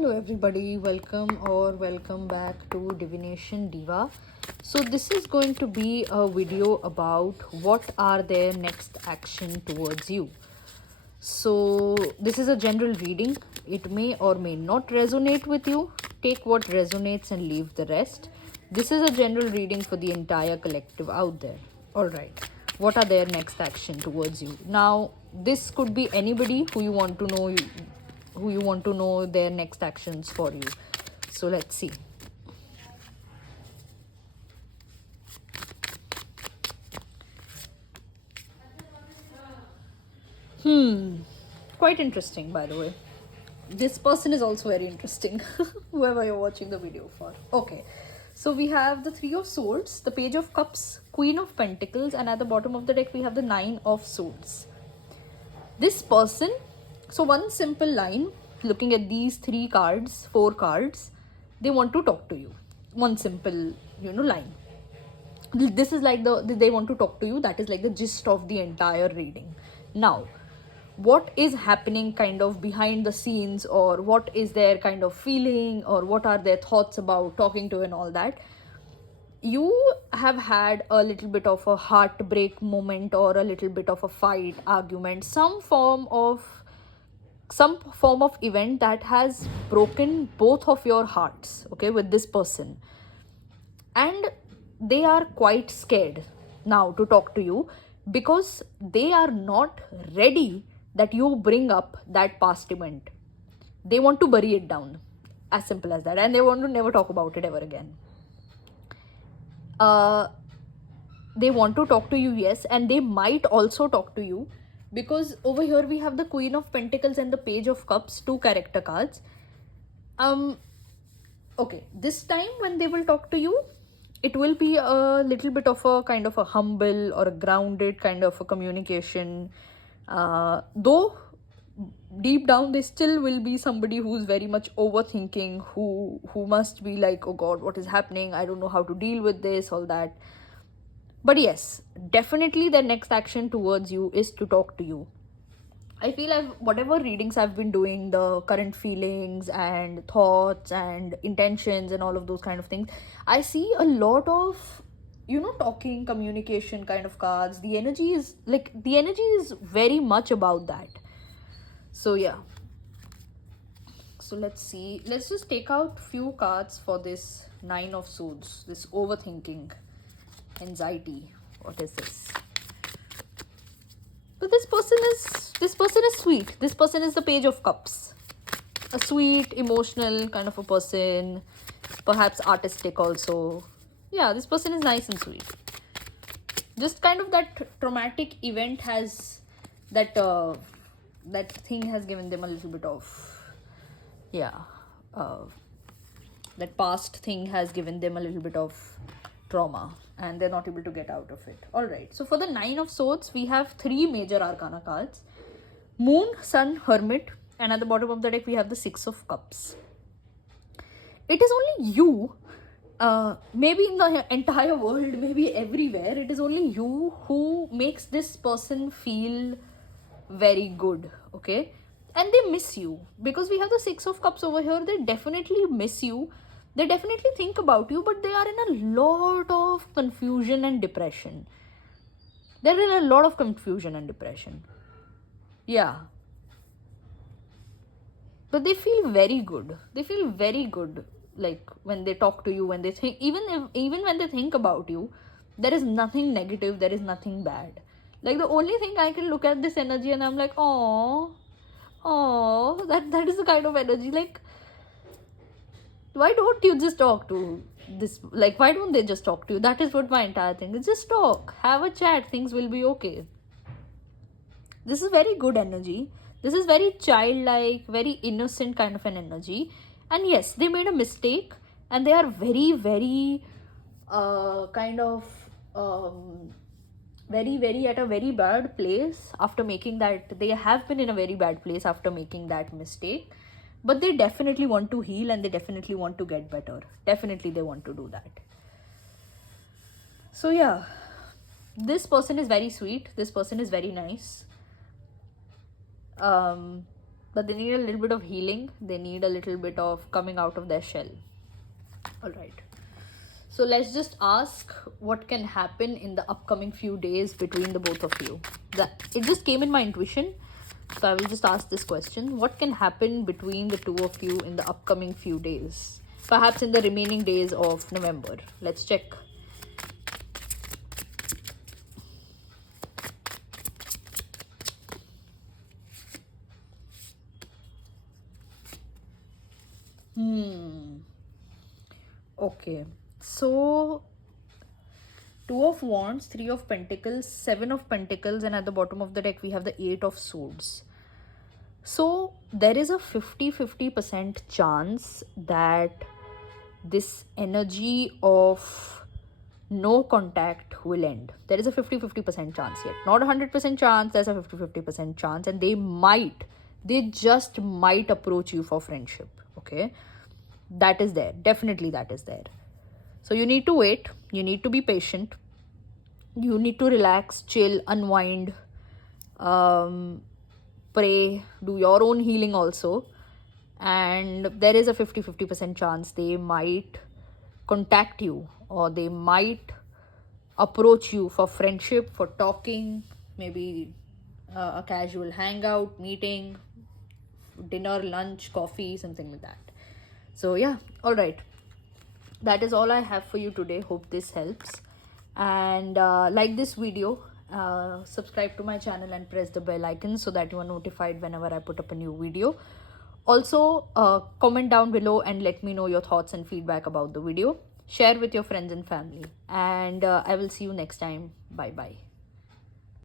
Hello everybody, welcome back to Divination Diva. So this is going to be a video about what are their next action towards you. So this is a general reading. It may or may not resonate with you. Take what resonates and leave the rest. This is a general reading for the entire collective out there. Alright. What are their next action towards you? Now, this could be anybody who you want to know their next actions for you. So let's see. Quite interesting, by the way. This person is also very interesting, whoever you're watching the video for. Okay, so we have the Three of Swords, the Page of Cups, Queen of Pentacles, and at the bottom of the deck we have the Nine of Swords. This person, so one simple line, looking at these four cards, they want to talk to you. One simple, line. This is like they want to talk to you. That is like the gist of the entire reading. Now, what is happening kind of behind the scenes, or what is their kind of feeling, or what are their thoughts about talking to and all that? You have had a little bit of a heartbreak moment, or a little bit of a fight, argument, some form of event that has broken both of your hearts, okay, with this person. And they are quite scared now to talk to you, because they are not ready that you bring up that past event. They want to bury it down, as simple as that, and they want to never talk about it ever again. They want to talk to you, yes, and they might also talk to you, because over here we have the Queen of Pentacles and the Page of Cups, two character cards. Okay, this time when they will talk to you, it will be a little bit of a kind of a humble or a grounded kind of a communication. Though deep down they still will be somebody who's very much overthinking, who must be like, oh god, what is happening, I don't know how to deal with this, all that. But yes, definitely their next action towards you is to talk to you. I feel whatever readings I've been doing, the current feelings and thoughts and intentions and all of those kind of things, I see a lot of, talking, communication kind of cards. The energy is very much about that. So yeah. So let's see. Let's just take out few cards for this Nine of Swords, this overthinking, anxiety. What is this? But this person is sweet. This person is the Page of Cups. A sweet, emotional kind of a person, perhaps artistic also. Yeah, this person is nice and sweet. Just kind of that traumatic event has that that thing has given them a little bit of, that past thing has given them a little bit of trauma, and they're not able to get out of it. All right, so for the Nine of Swords we have three major arcana cards: Moon, Sun, Hermit, and at the bottom of the deck we have the Six of Cups. It is only you, maybe in the entire world, maybe everywhere, it is only you who makes this person feel very good, okay? And they miss you, because we have the Six of Cups over here. They definitely miss you, they definitely think about you, but they are in a lot of confusion and depression. They're in a lot of confusion and depression. Yeah. But they feel very good. They feel very good, like when they talk to you, when they think, even when they think about you, there is nothing negative, there is nothing bad. Like, the only thing I can look at this energy and I'm like, oh, that is the kind of energy. Like, why don't you just talk to this? Like, why don't they just talk to you? That is what my entire thing is. Just talk, have a chat, things will be okay. This is very good energy. This is very childlike, very innocent kind of an energy. And yes, they made a mistake, and they are very, very very, very at a very bad place after making that. They have been in a very bad place after making that mistake. But they definitely want to heal, and they definitely want to get better. Definitely they want to do that. So yeah, this person is very sweet. This person is very nice. but they need a little bit of healing. They need a little bit of coming out of their shell. All right. So let's just ask what can happen in the upcoming few days between the both of you. It just came in my intuition. So I will just ask this question. What can happen between the two of you in the upcoming few days? Perhaps in the remaining days of November. Let's check. Okay. So, Two of Wands, Three of Pentacles, Seven of Pentacles, and at the bottom of the deck we have the Eight of Swords. So there is a 50-50% chance that this energy of no contact will end. There is a 50-50% chance yet. Not a 100% chance, there's a 50-50% chance, and they just might approach you for friendship. Okay, that is there. Definitely that is there. So you need to wait, you need to be patient, you need to relax, chill, unwind, pray, do your own healing also. And there is a 50-50% chance they might contact you, or they might approach you for friendship, for talking, maybe a casual hangout, meeting, dinner, lunch, coffee, something like that. So yeah, all right, that is all I have for you today. Hope this helps, and like this video, subscribe to my channel and press the bell icon so that you are notified whenever I put up a new video. Also, comment down below and let me know your thoughts and feedback about the video. Share with your friends and family, and I will see you next time. Bye bye.